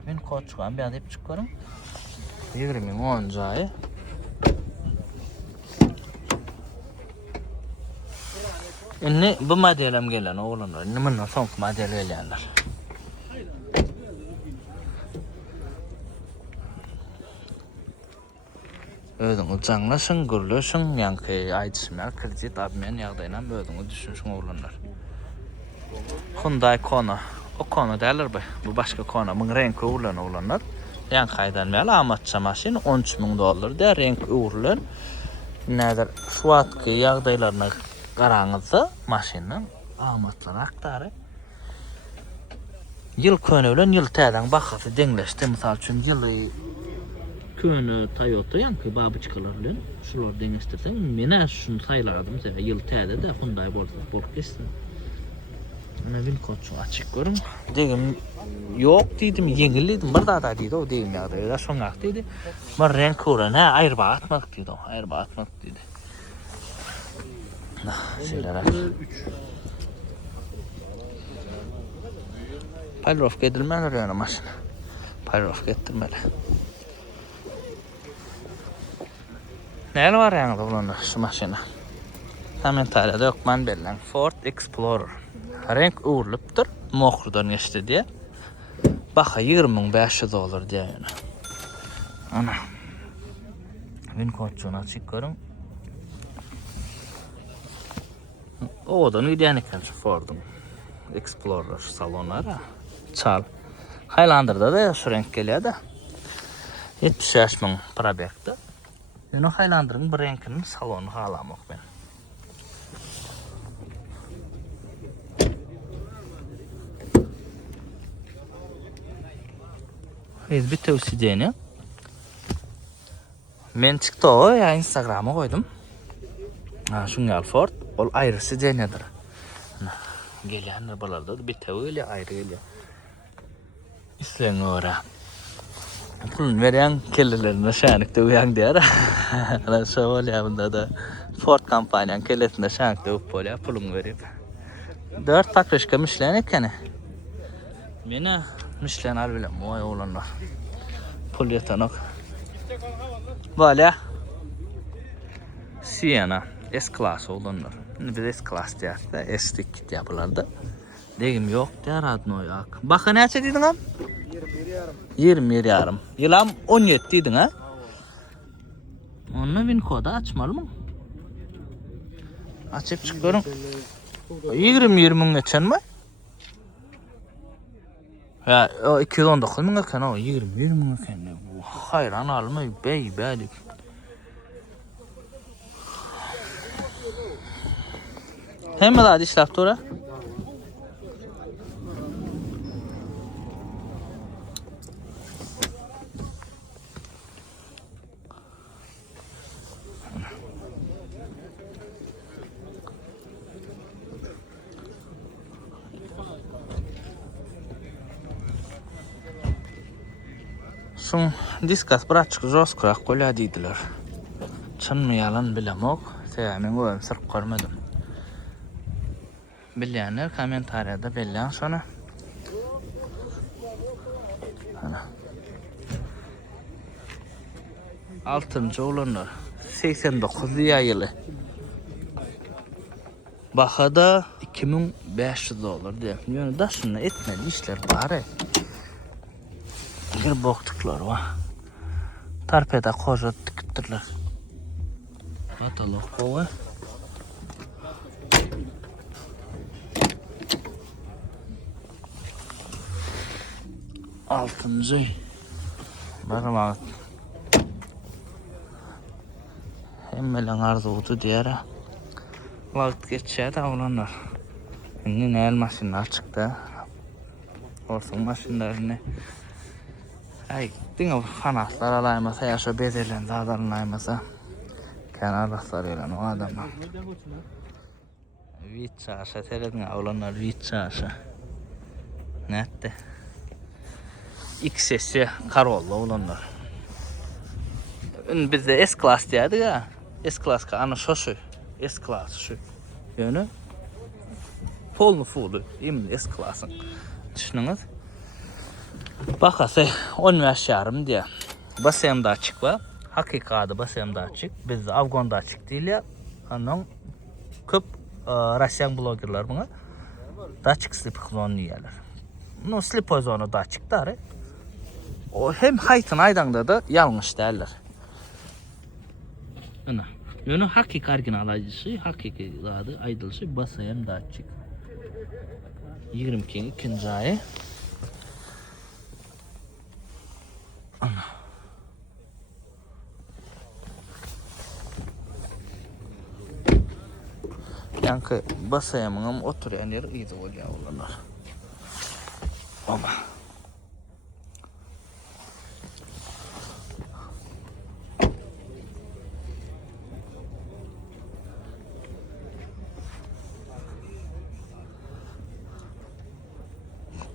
Ben koçgan bir adep çıkarım. 20.000 jaýy. Indi bu modelim gelen oğlanlar. Indi bundan soňky model gelýärler. Özüňiz jaňlaşyň, gürleşiň, ýanky aýdyşmar, kredit abmen ýagdaýyndan özüňiz düşünşiň oğlanlar. Hyundai Kona. O Kona derler bu. Bu başka Kona. Bunun renk uğurlan oğlanlar. Yan kaydanmayalı amatça maşin $13.000 de renk uğurlan. Nedir? Şu atkı ýagdaýlaryna garaňyzda maşinnin amatları aktarı. Yıl köne bilen yıl täden bahasy deňleşdi. Misal üçin ýyly köne Toyota ýanky babuçkalar bilen şular deňleşdirseň mene şunu saýladym. Ýyl täde de Hyundai bolsa bolup geçsin. Ne bin koçu açık görün. Degim yok dedim, yengilledim. Bir daha dedi o deyim ya da şoňak dedi. Bir renk uğran ha ayrba atmak dedi o. Ayrba atmak dedi. Şeyler. Payrof edilmeler yani maşına. Payrof ettirmeli. Neler var yani bunlar şu maşına? Hemen tarihte yok man belirlen. Ford Explorer. Renk uğurluptur. Mokrdan geçti diye. Baka 20.500 olur diye yani. Ana. Bin koçunu açık görün. O odanı gidiyen şu Ford'un. Explorer salonları. Çal. Highlander'da da şu renk geliyor da. 75.000 probekti. Yani Highlander'ın bir renkinin salonu halamak ben. Bir tavsiyeni. Men çıktı o ya Instagram'a koydum. Şungal Ford. Ol ayrısı denedir. Gelen arabalarda da bir tavsiyle ayrı geliyor. İslen öğren. Pulun veren kellelerine şanlıkta uyan diyor. Lan şöyle bunda da Ford kampanyan kelletinde şanlıkta upolya pulun verip. 4 pakrışka Michelin ekene. Mena Michelin al bile moy olanlar. Pul yetanok. Böyle Sienna S-Class olanlar. Bir S-Class diyor da S-Stick diye bularda. Degim yok diyor adını yak. Bakın ne dedin ha? 20 yarım. Yılam 17 dedin ha? Onu bin koda açmalı mı? Açıp çıkıyorum. 20 geçen mi? Ya o 219 mu geçen o 20 geçen. Hayran alma bey bey. Hem de hadi işlep tora. Şun diskas birazcık jostkrak kola deydiler. Çın mı yalan bilemok. Teğmen oyum sırp görmedim. Bilyenler komentariyada belirlen sonra. Ana. 6. olanlar. 89 yılı. Bakada 2500 dolar diye. Yani da şunu etmeli işler bari. Bir boktuklar var. Tarpeda koca tıkıttırlar. Katalog kova. Altıncı. Bakın Hemmelen arzu utu diyere. Vakit geçeceği de olanlar. Şimdi neyel maşinler çıktı. Olsun maşinlerini. Ay, dinle fanatlar alaymasa ya şu bezelerinde adalanlaymasa. Kenarlaslarıyla o adamlar. Vit çarşı teredin olanlar vit çarşı. Ne etti? XS'i Karol'la olanlar. Bizde S-Class diyordu ya. S-Class ka ana şu. S-Class şu. Yani polnu full. İmli S-Class'ın. Düşününüz. Bakası 15 yarım diye. Basayım da açık var. Hakikaten basayım da açık. Bizde Afgan'da açık değil ya. Onun köp Rusyan bloggerlar buna da açık slip zonu yiyorlar. No slip zonu da açık da. O hem haytın aydanda da yanlış derler. Ana. Yani hakiki orijinal acısı, hakiki adı aydılısı basayım da açık. 22 ikinci ayı. Ana. Yankı basayamam oturuyan yer iyiydi oluyor olanlar. Ama.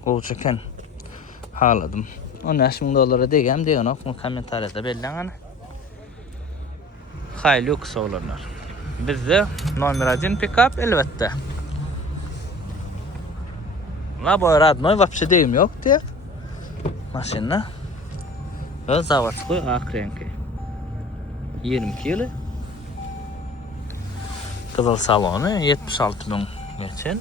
Olçaken haladım. 10.000 dolara degem degen ok kommentariyada belli ana. Hilux olanlar. Bizde номер 1 pick-up elbette. La bu radnoy вообще deyim yok diye. Maşinna. Ve zavatskoy ak rengi. 22 yılı. Kızıl salonu 76.000 geçen.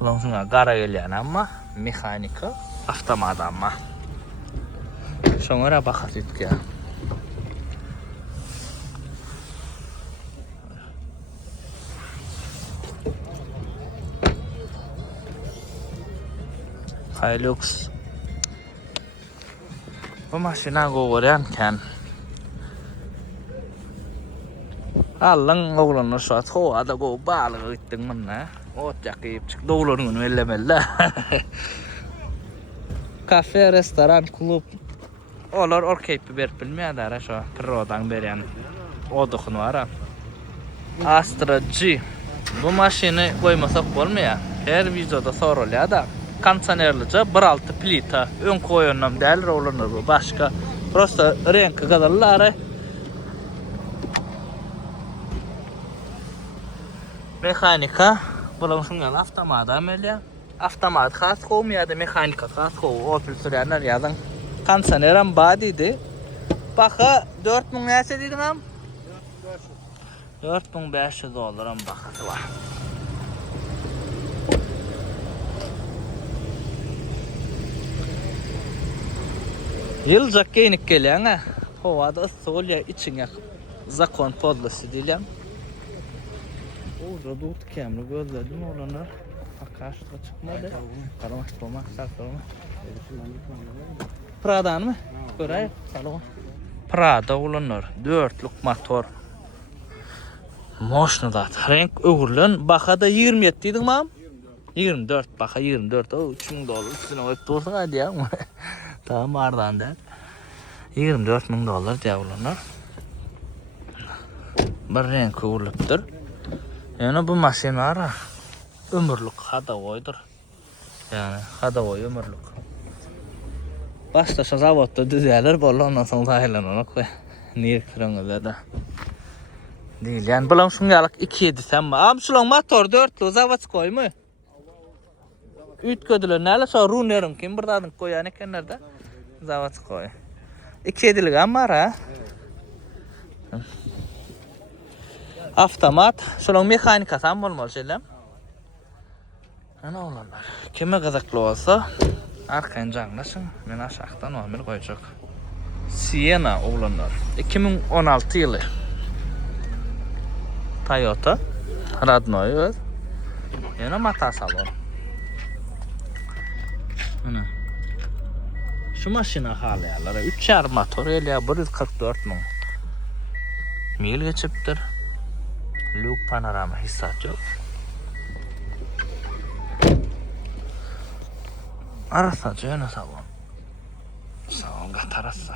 Bundan sonra qara gelyen ama mexanika avtomat ama. Şoňra bahat etke. Hilux. Bu maşina goğuryanken Allan oğlanlar saat hovada go balığa gittin minne. Ot yakayıp çık doğularını ellemelle. Kafe, restoran, klub. Olar orkayıp berip bilmeýär ara şo pirodan berýän. Oduqun var. Astra G. Bu maşini koymasak bolmaýar. Her videoda sorulýar da. Kondisionerlice 1.6 plita ön koyunlam däl rolanlar bu başka. Prosta renk gadallar. Mekanika bulaşıngan avtomat amelya. Avtomat has koyum ya da mekanika has koyum. Opel sürýänler ýazan. Kondisioneram badiydi. Baka 4000 näse diýdiň am? 4500 dollaram bakasy var. Yılcak geynik gelýän ha. Howada ıssyk içiňe zakon podlasy diýilýär. O radut kemri gözledim olanlar. Akaşta çıkmadı. Karamak tomak sartma. Prada'nın mı? Göray salon. Prada olanlar 4'lük motor. Moşnu da renk ögürlen bakada 27 diýdiň mam. 24 baka 24 o 3000 dolar üstüne öp dursun hadi ya. Tamam ardan da. 24.000 dolar diýär olanlar. Bir renk ögürlüpdir. Yani bu maşinara ömürlük hadawoydur. Yani hadawoy ömürlük. Başta zavodda düzələr bolla ondan sonra aylanana koy. Niye kırıngıda da. Değil yani bulam şunyalık 2.7 sen am şulan motor 4'lü zavod koymu. Ütködüler näle so runerim kim birdadyň koýan ekenler-de zavod koy. 2.7'lik amma ra. Avtomat, şolong mekanika tam bolmaly şeýle. Ana olanlar. Kime gazakly bolsa, arkaň jaňlaşyň, men aşakdan nomer goýjak. Sienna olanlar. 2016 ýyly. Toyota Radnoy öz. Ýene mata salon. Ana. Şu maşina halyalara 3.5 motor elýär 144.000 mil geçipdir. Luk panorama hissat yok. Arasa jöne salon. Salon gatarasa.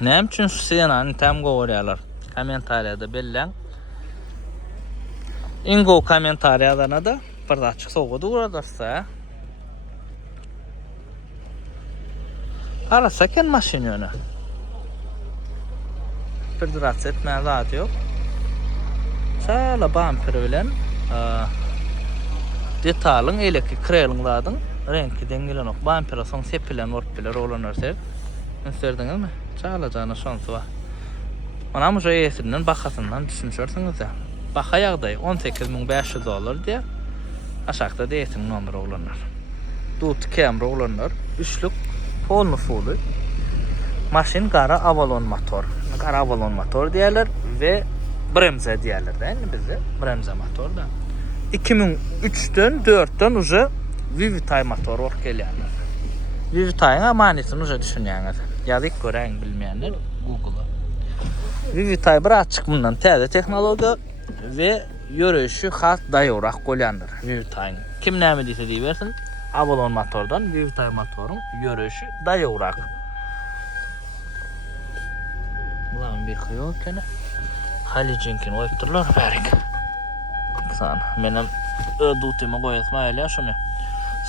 Näme üçin şu senany tam goýarlar? Kommentariýada belläň. Ingo kommentariýalarına da bir da açık soğudu uğradırsa. Arasa ken maşin yönü. Filtrasy etmä zat yok. Sala bumper bilen detalyň elektrik kreliňladyň renki dengilenok bumpera soň sepilen ortpiler olanarsa. Gösterdiňizmi? Çala jana şonsy bar. Mana bu ýesinden bakasyndan düşünýärsiňiz ya. Baka ýagdaý 18.500 dolar diýe. Aşağıda değilsin numara olanlar. Dut kamera olanlar. Üçlük polnu full. Maşin qara Avalon motor. Qara Avalon motor diýerler ve bremze diýerler de bizde. Bremze motor da. 2003'den 4'ten uje Vivitay motor or gelýär. Vivitay'ın amanetini uje düşünýäňiz. Ýa-da göräň bilmeýänler Google'a. Vivitay bir açyk bundan täze tehnologiýa ve yürüyüşü has daýorak golyandyr Vivitay'ın. Kim näme diýse diýersin? Avalon motordan Vivitay motorun yürüyüşü daýorak. Şoňdan bir kıyol kene. Halijinkini koyupdurlar bärik. Sana menem ödütüme koyatmaýla şunu.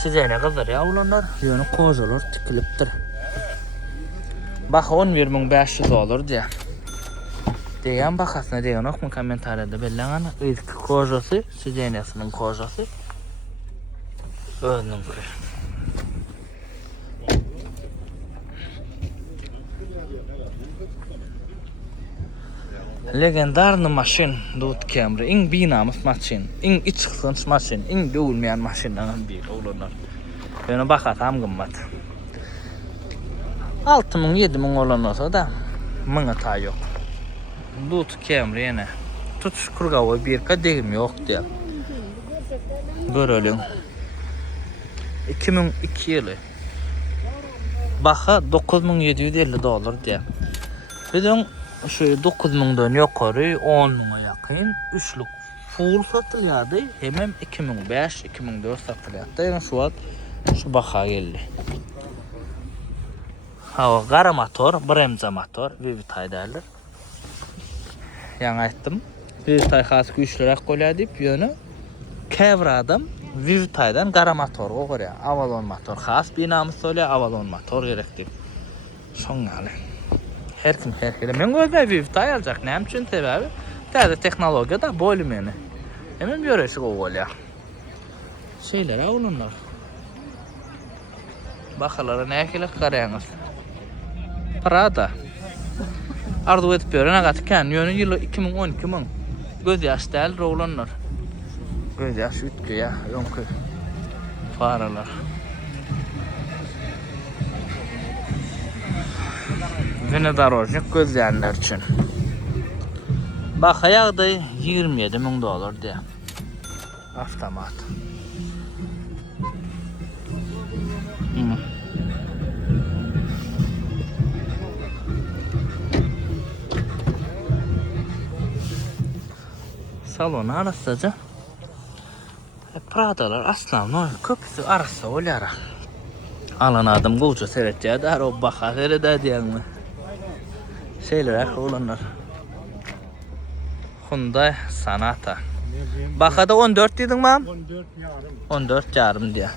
Sizene kızlar ya ulanlar. Ýöne kozalar tikilipdir. Bak 11.500 olur diye. Degan bakasına degan okmu komentariyada belleğen ilk kozası, sizenesinin kozası. Önüm kır. Legendarny maşin Dut Camry, iň binamyz maşin, iň iç kysynç maşin, iň döwülmeýän maşinlardan biri oglanlar. Ýöne bakasam gymmat. 6.000-7.000 olan olsa da mıňa ta ýok. Dut Camry ýene tutuş kurgawy birka degim ýok diýär. Görelim. 2002 ýyly. Baha $9.750 diýär. Bilen şu 9.000'dan ýokary 10.000'a ýakyn üçlük full satylýardy. Hemem 2005-2004 satylýardy. Ýani şu wagt şu baha geldi. Hawa gara motor, bremza motor, Vivitay derler. Ýa-ni aýtdym. Vivitay has güýçlirak bolýar diýip ýöne Kevra'dan Vivitay'dan gara motor goýar. Avalon motor has binamyz bolýar, Avalon motor gerek diýip. Şoňaly. Her kim her kere. Men gözme Vivitay aljak. Näme üçin sebäbi? Täze tehnologiýa da bolmany. Hemen ýöreşik bolýar. Şeyler awlanlar. Bahalara näkile garaýaňyz. Prada. Arzu edip ýören agatykan ýöne ýyly 2012 min. Göz ýaşdäl rowlanlar. Göz ýaş ütki ýa, ýonky. Faralar. Venedarojnik gözleyenler için. Bak ayağda $27.000 diye. Avtomat. Salonu arasıca. Prada'lar aslan köpüsü arası olyara. Alan adam golca seyreteceği de o baka seyreder diyen mi? Şeyler olanlar. Hyundai Sonata. Bakada 14 dedin mi? 14 yarım diye.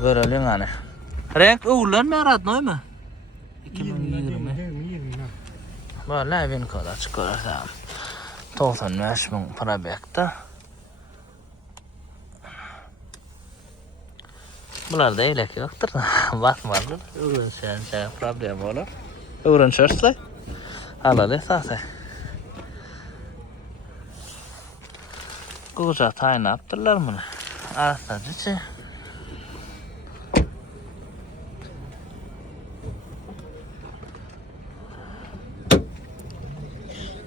Görelim hani. Renk uğurlar mı aradın mu? 2020. Vallahi ben kadar çıkarırsam. 95.000 para bekta. Bunlar da eylek yoktur. Bakmadılar. Öğrençen problem olur. Öğrençörsler. Halalı esası. Kuca tayin yaptırlar bunu. Arasacıcı.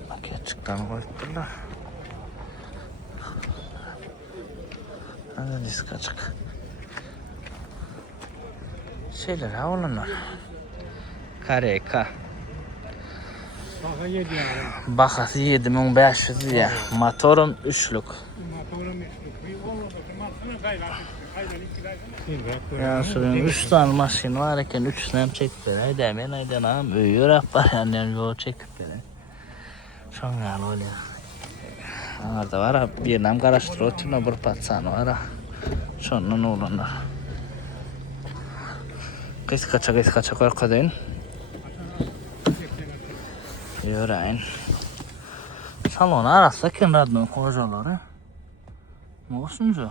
Maketçikten koyutturlar. Hadi disk açık. Şeyler havalanlar. Kareka. Baka 7 yarım. Bakası 7.500 diye. Motorum üçlük. Ya şurada 3 tane maşin var iken 3'üne hem çekip verin. Haydi hemen haydi anam öyüyor yapar yani yol çekip verin. Şoň ýaly bolýar. Arda var bir nam garaşdyr oturma bir patsan var. Şondan olanlar. Kıskaça korkadayın. Yöreyin. Salon arası kenardan kocaları. Mosuncu.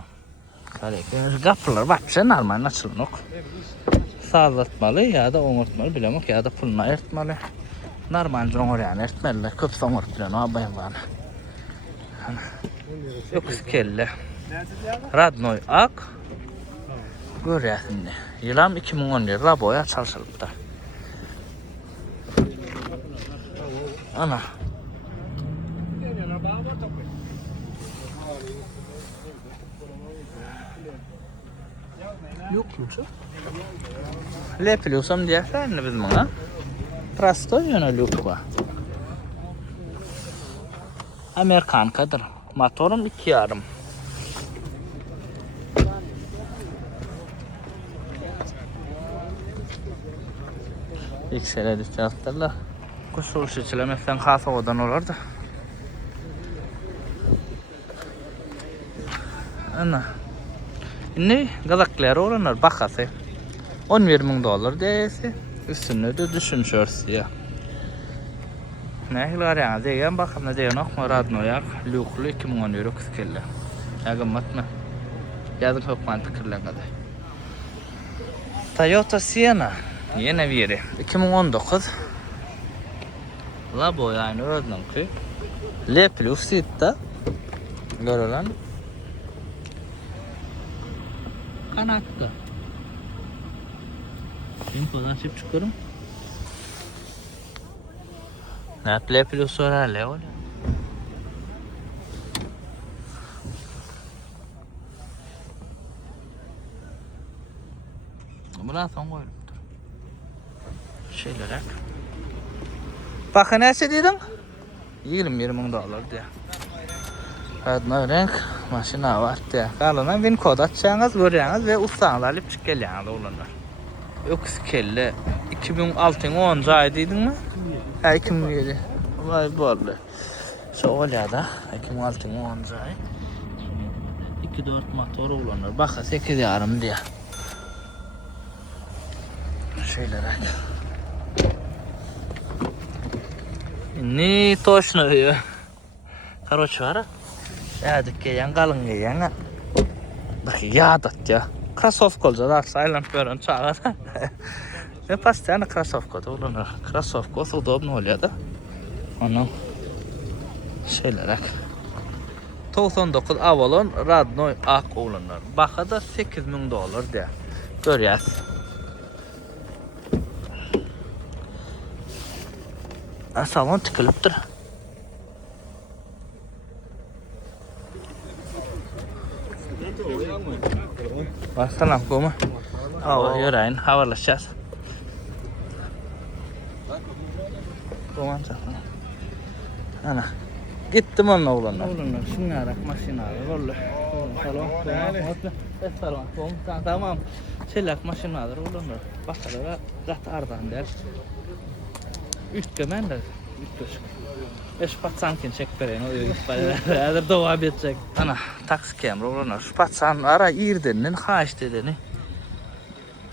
Karek. Kapılar vapşe normal açılmak. Sağlatmalı ya da oňurtmaly bilemek ya da puluna ertmeli. Normal joňurýan ertmeli. Köp soňurup bilen abaýan var. Yok kelle. Radnoy ak. Görýärsiň. Ýylam 2010 Raboya çalşylypdy. Ana. Yok mu çok? Lepiliyorsam diýerler biz muňa. Prosto ýönelik ba. Amerikankadyr. Motorum 2.5. X'e disk yaptırlar. Kusul şişilemekten kasa odan olardı. Ana. Ne gazaklar olanlar bakası. $11,000 değilse üstüne de düşünüşürsü ya. Ne hilar yani degen bakım ne degen okma radno yak luklu 2010 euro kıskelle. Yagımmat mı? Yazın hokman fikirlen kadar. Toyota Sienna yine biri 2019 la bu yani ördün ki L plus sitta görülen kanatta. Infodan çıp çıkıyorum. Ne L plus sonra L oluyor. Buna son koyalım. Şeyler hep. Bakın ne dedin? $20,000 diye. Adına renk maşina var diye. Kalına win kod açacağınız, göreceğiniz ve ustağınız alıp çıkacağınız olanlar. Öküz kelle 2006'ın 10. aydıydın mı? Ha 2007. Vay vallahi. Şöyle da 2006'ın 10. ay. 2.4 motor olanlar. Bakın 8,5 diye. Şeyler hep. Ne точно diyor. Короче var. Ya dükkan kalın giyen. Bak ya da ya. Кроссовка olacak. Silent görün çağır. Ve постоянно кроссовка olur. Кроссовка удобно oluyor da. Onun şeyler hep. 99 Avalon Radno ak olanlar. Bakı da $8,000 diye. Görüyoruz. Salon tıkılıptır. Selam koma. Hava yürüyün, havalaşacağız. Koman çakma. Ana. Gittim onunla oğlanlar. Oğlanlar, şunu yarak, maşina yarak, oğlanlar. Salon, koma, salon, koma, tamam. Şeylak maşina yarak, oğlanlar. Bakalım, zaten ardan der. Üst gömen de, üst göçük. Eş patsankin çek vereyim, o yüzden eğer devam edecek. Ana, taksi kemri oğlanlar. Şu patsan ara irdenin, haş dedeni.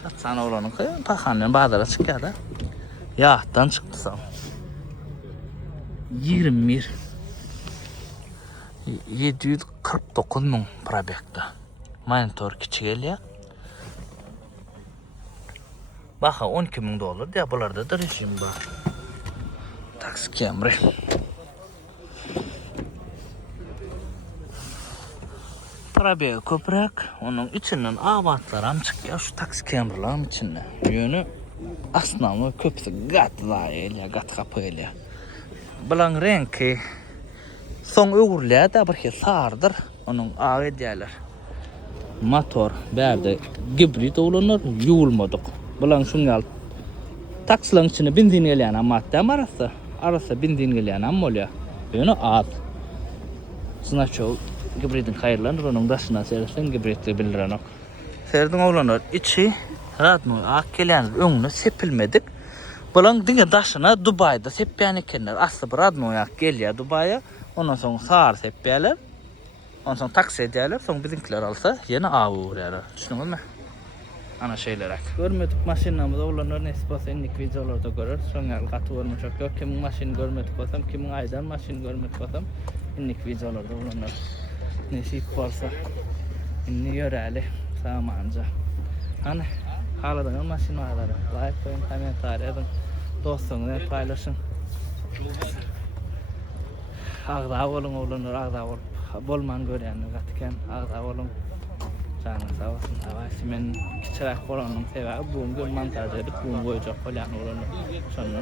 Patsan oğlanın koyun, pakanın bağdara çıkıyor da. Yağdan çıktı sağ. 749.000 probekta. Monitor küçük geliyor. Baka $12,000 diye bularda da rejim var. Taksi Camry. Probek köprek, onun içinden avatlarım çıkıyor şu taksi Camry'ların içinde. Yönü asnamı köpüsü gat layıyla, gat kapıyla. Bulan renki son uğurluya da bir şey sardır. Onun ağı diyorlar. Motor berde hibrit olunur, yulmadık. Bulan şungal taksilerin içine benzin gelen ama arası benzin gelen ama oluyor. Yönü az. Sınaço hibritin hayırlanır, onun başına sersen hibritli bildiren. Serdin olunur, içi Radno ak gelen önüne sepilmedik. Bulan dine daşına Dubai'da sepiyani kenler. Aslı bir Radno'ya geliyor Dubai'ye. Ondan sonra sağır sepiyorlar. Ondan sonra taksi ediyorlar. Sonra bizimkiler alsa yine ağı uğruyorlar. Düşündünüz mü? Ana şeyler. Görmedik maşinamızda olanlar neyse olsa indik videolarda görür. Sonra katı olmuş yok. Kimin maşin görmedik olsam, kimin aydan maşin görmedik olsam indik videolarda olanlar. Neyse varsa inni göreli samanca. Hani Haladan maşinaları, like koyun, komentar edin, dostlarınızla paylaşın. Ağda olun oğlunlar, ağda ol. Bolman görenler katken ağda olun. Canın sağ olsun. Avasi men kiçirak olanın sebebi bu montaj edip bu boyunca falan olanlar. Sonra